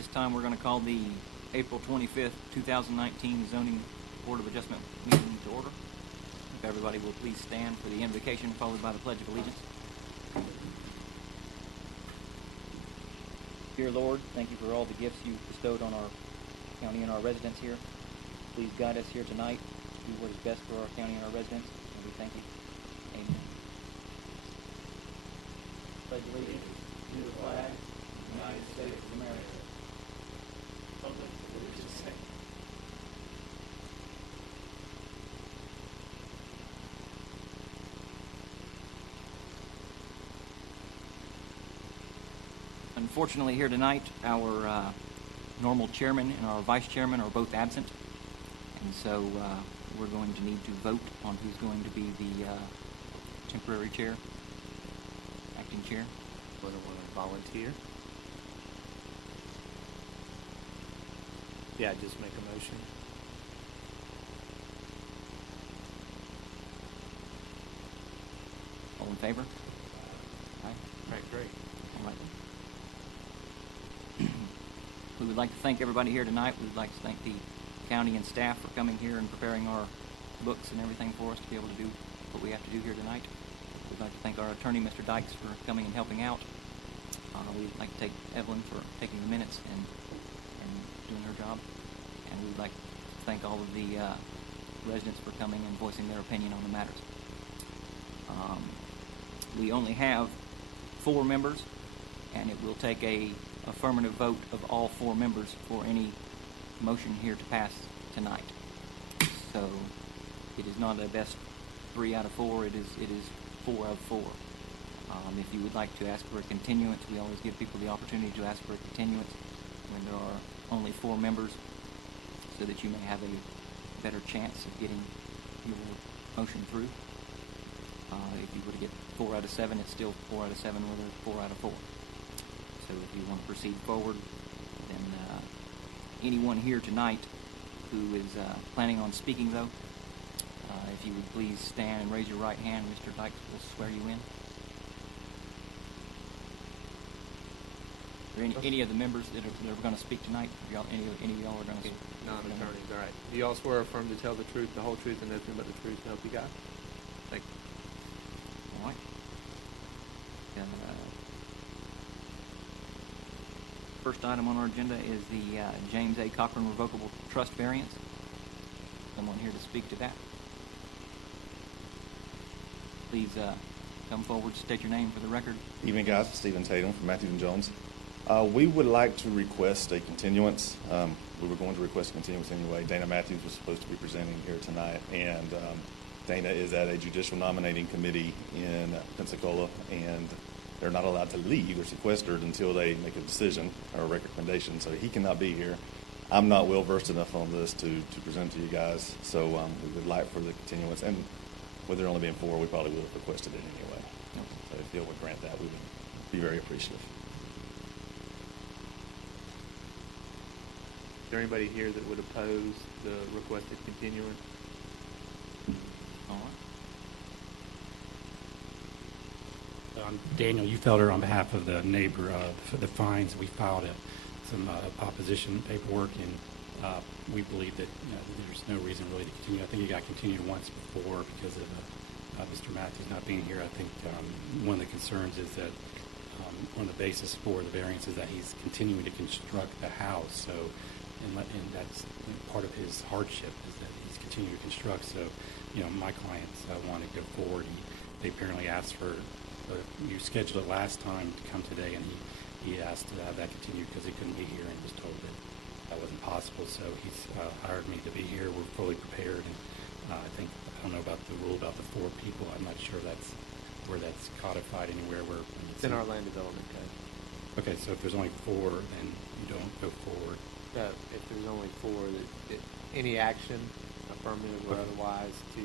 this time we're going to call the April 25th, 2019 Zoning Board of Adjustment meeting to order. If everybody will please stand for the invocation followed by the Pledge of Allegiance. Dear Lord, thank you for all the gifts you've bestowed on our county and our residents here. Please guide us here tonight, do what is best for our county and our residents, and we thank you. Amen. Pledge allegiance to the flag of the United States of America. Unfortunately, here tonight, our normal chairman and our vice chairman are both absent, and so we're going to need to vote on who's going to be the temporary chair, acting chair. Want to volunteer? Yeah, just make a motion. All in favor? Aye. Right, great. All right. We would like to thank everybody here tonight. We would like to thank the county and staff for coming here and preparing our books and everything for us to be able to do what we have to do here tonight. We'd like to thank our attorney, Mr. Dykes, for coming and helping out. We'd like to thank Evelyn for taking the minutes and doing her job. And we'd like to thank all of the residents for coming and voicing their opinion on the matters. We only have 4 members, and it will take a affirmative vote of all 4 members for any motion here to pass tonight. So it is not a best 3 out of 4. It is 4 out of 4. If you would like to ask for a continuance, we always give people the opportunity to ask for a continuance when there are only 4 members, so that you may have a better chance of getting your motion through. If you were to get 4 out of 7, it's still 4 out of 7, whether it's 4 out of 4. So if you want to proceed forward, then anyone here tonight who is planning on speaking, though, if you would please stand and raise your right hand, Mr. Dykes will swear you in. Are there any of the members that are going to speak tonight? Any of y'all are going to speak? Non-attorneys, all right. Do y'all swear or affirm to tell the truth, the whole truth, and nothing but the truth to help you God? Thank you. All right. First item on our agenda is the James A. Cochran Revocable Trust Variance. Someone here to speak to that? Please come forward, state your name for the record. Evening, guys. Stephen Tatum from Matthews & Jones. We would like to request a continuance. We were going to request a continuance anyway. Dana Matthews was supposed to be presenting here tonight, and Dana is at a judicial nominating committee in Pensacola, and they're not allowed to leave. They're sequestered until they make a decision or a recommendation, so he cannot be here. I'm not well versed enough on this to present to you guys, so we would like for the continuance, and with there only being 4, we probably would have requested it anyway. So if you would grant that, we would be very appreciative. Is there anybody here that would oppose the requested continuance? All right. Daniel Ufelder on behalf of the neighbor for the fines. We filed some opposition paperwork, and we believe that there's no reason really to continue. I think it got continued once before because of Mr. Matthews not being here. I think one of the concerns is that on the basis for the variance is that he's continuing to construct the house. So, and that's part of his hardship is that he's continuing to construct. So, my clients want to go forward. They apparently asked for. You scheduled it last time to come today, and he asked to have that continued because he couldn't be here, and was told that wasn't possible. So he's hired me to be here. We're fully prepared, and I don't know about the rule about the 4 people. I'm not sure where that's codified anywhere. Where It's in our land development code. Okay, so if there's only 4, then you don't go forward. If there's only 4, any action, affirmative or otherwise, to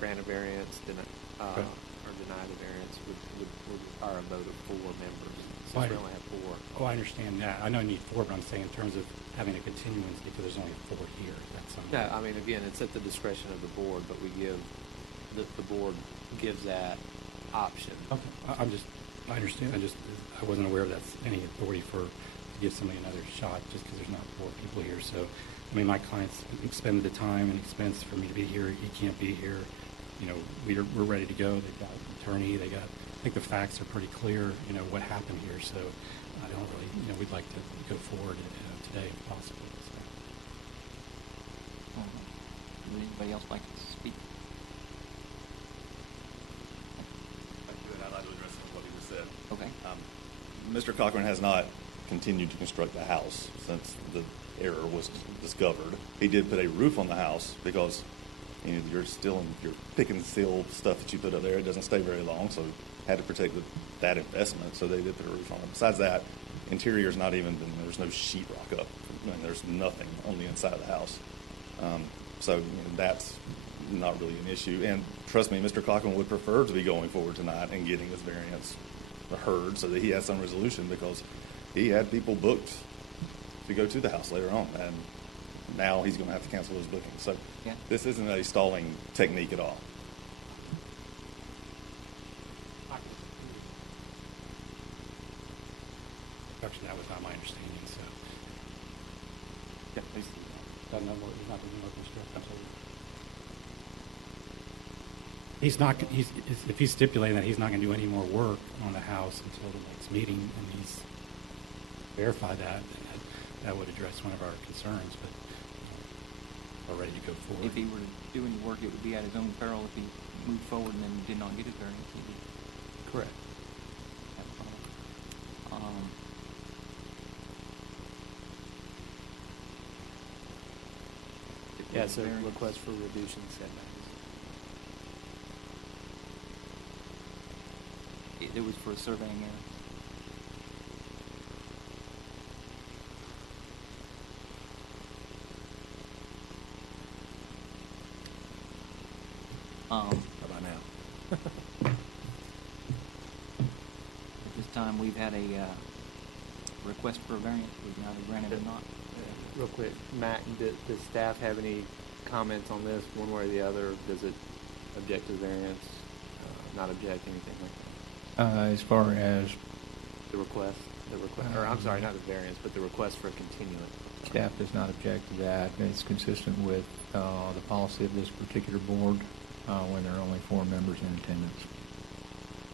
grant a variance, or deny the variance would require a vote of 4 members. Since we only have 4. Oh, I understand that. I know you need 4, but I'm saying in terms of having a continuance because there's only 4 here. That's something. No, I mean, again, it's at the discretion of the board, but we give the board gives that option. Okay, I understand. I wasn't aware of that's any authority for to give somebody another shot just because there's not 4 people here. So, I mean, my client's expended the time and expense for me to be here. He can't be here. You know, we're ready to go. They've got an attorney. I think the facts are pretty clear, you know, what happened here. So I don't really, you know, we'd like to go forward today if possible. So. Would anybody else like to speak? I'd like to address some of what he just said. Okay. Mr. Cochran has not continued to construct the house since the error was discovered. He did put a roof on the house because you're pick and seal stuff that you put up there. It doesn't stay very long, so had to protect that investment. So they did put a roof on it. Besides that, interior's not even been. There's no sheetrock up. I mean, there's nothing on the inside of the house. So that's not really an issue. And trust me, Mr. Cochran would prefer to be going forward tonight and getting his variance heard so that he has some resolution, because he had people booked to go to the house later on, and now he's going to have to cancel those bookings. So Yeah. this isn't a stalling technique at all. Actually, that was not my understanding. So. Yeah, please. Doesn't know what he's not going to do no construction. He's not. If he's stipulating that he's not going to do any more work on the house until the next meeting, and he's verified that, then that would address one of our concerns. But we're ready to go forward. If he were to do any work, it would be at his own peril if he moved forward and then did not get his variance. He would Correct. have a problem. Yeah, so Variance. request for reduction setbacks. It was for a surveying error. How about now? At this time, we've had a request for a variance. We've neither granted or not. Real quick, Matt, does staff have any comments on this, one way or the other? Does it object to the variance, not object, anything like that? As far as The request, or I'm sorry, not the variance, but the request for a continuance. staff does not object to that, it's consistent with the policy of this particular board when there are only 4 members in attendance.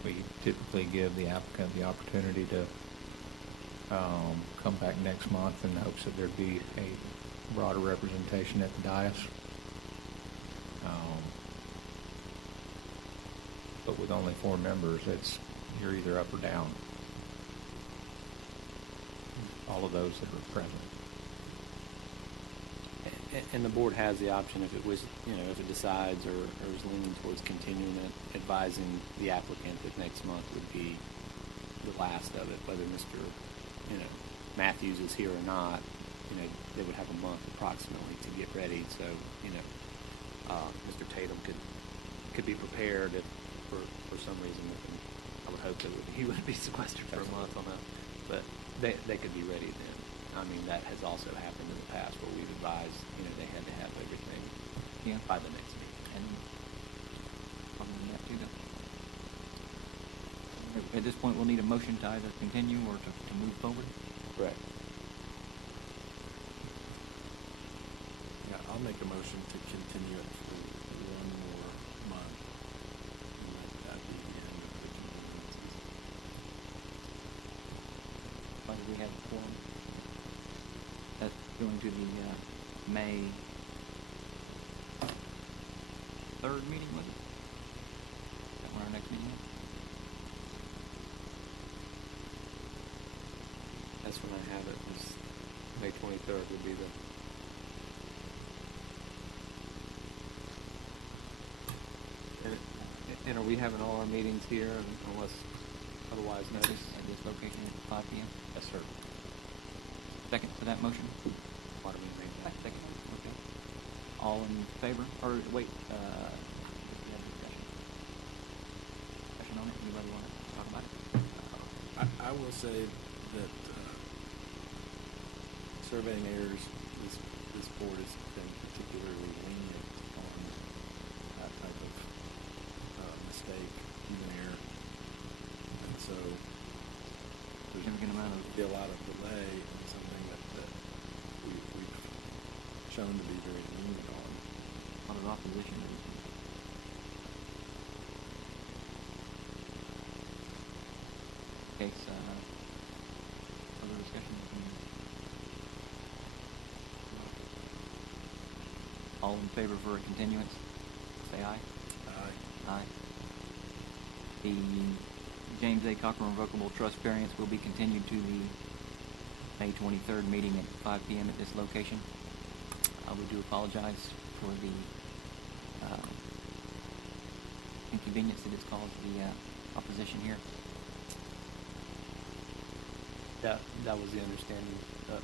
We typically give the applicant the opportunity to come back next month in the hopes that there'd be a broader representation at the dais. But with only 4 members, you're either up or down. All of those that are present. And the board has the option, if it was, if it decides or is leaning towards continuing it, advising the applicant that next month would be the last of it, whether Mr. Matthews is here or not. They would have a month approximately to get ready. So, Mr. Tatum could be prepared if, for some reason, I would hope that he would be sequestered for a month on that, but they could be ready then. I mean, that has also happened in the past where we've advised, they had to have everything by the next meeting. And probably that too, though. At this point, we'll need a motion to either continue or to move forward. Correct. Yeah, I'll make a motion to continue it for 1 more month. And let that be the end of the continuances. Why do we have a quorum? That's going to the May 3rd meeting, was it? Is that when our next meeting is? That's when I have it. This May 23rd would be the. And are we having all our meetings here unless otherwise noticed? At this location at 5 p.m.? Yes, sir. Second to that motion? Why do we make that? Second. Okay. All in favor? Or wait, we have discussion. Discussion on it? Anybody want to talk about it? I will say that surveying errors, this board has been particularly lenient on that type of mistake, human error. And so there's Significant amount of be a lot of delay shown to be very lean on. A lot of opposition. Okay, so, further discussion? All in favor for a continuance, say aye. Aye. The James A. Cochran Revocable Trust variance will be continued to the May 23rd meeting at 5 p.m. at this location. We do apologize for the inconvenience that it's caused the opposition here. That was the understanding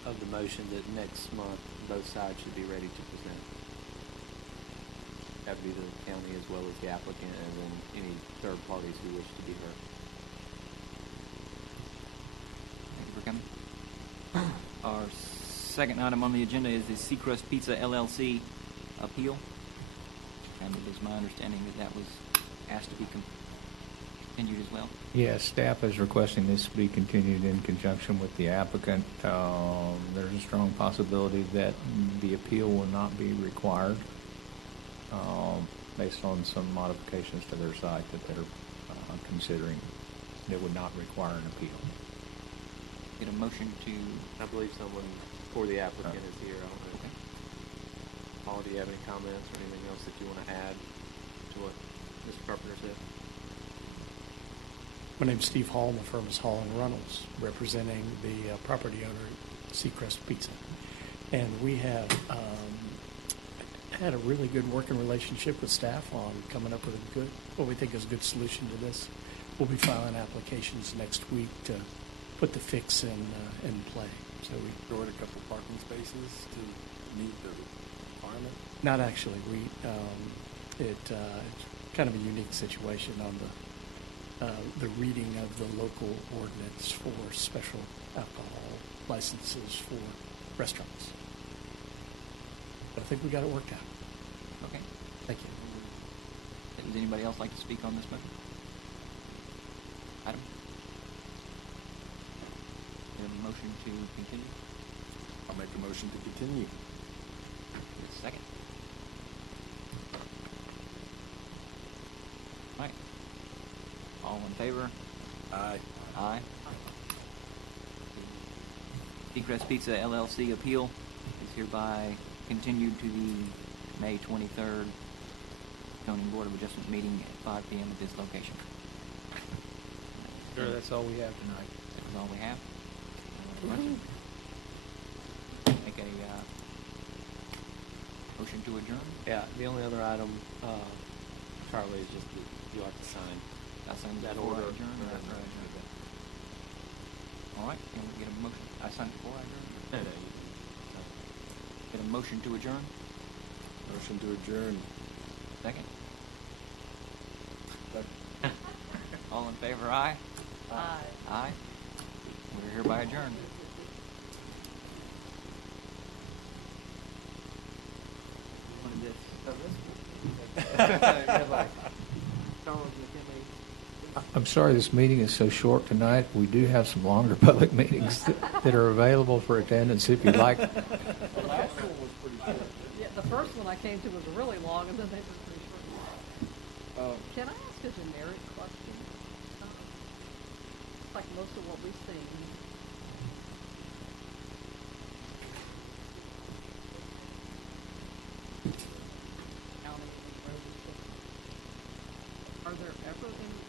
of the motion, that next month both sides should be ready to present. That would be the county as well as the applicant, and then any third parties who wish to be heard. Thank you for coming. Our second item on the agenda is the Seacrest Pizza LLC appeal. And it is my understanding that that was asked to be continued as well. Yes, staff is requesting this be continued in conjunction with the applicant. There's a strong possibility that the appeal will not be required based on some modifications to their site that they're considering that would not require an appeal. Get a motion to, I believe someone for the applicant is here. I don't know. okay. Paul, do you have any comments or anything else that you want to add to what Mr. Carpenter said? My name's Steve Hall. My firm is Hall & Reynolds, representing the property owner, Seacrest Pizza. And we have had a really good working relationship with staff on coming up with what we think is a good solution to this. We'll be filing applications next week to put the fix in play. So we Short a couple parking spaces to meet the requirement. not actually. It's kind of a unique situation on the reading of the local ordinance for special alcohol licenses for restaurants. But I think we got it worked out. Okay. Thank you. Does anybody else like to speak on this motion? Item? Get a motion to continue? I'll make a motion to continue. Get a second? All right. All in favor? Aye. Aye. Seacrest Pizza LLC appeal is hereby continued to the May 23rd zoning board of adjustment meeting at 5 p.m. at this location. Sure, that's all we have tonight. That is all we have. Make a motion to adjourn. Yeah, the only other item, Charlie, is just that you have to sign I signed that before I order. adjourn, or after I adjourn? All right, can we get a motion? I signed before I adjourn. No, no, you Get a motion to adjourn. Motion to adjourn. Second. All in favor, aye? Aye. Aye. We're hereby adjourned. I'm sorry this meeting is so short tonight. We do have some longer public meetings that are available for attendance if you'd like. Yeah, the first one I came to was really long, and then they were pretty short. Can I ask a generic question? It's like most of what we've seen. County and road. Are there ever any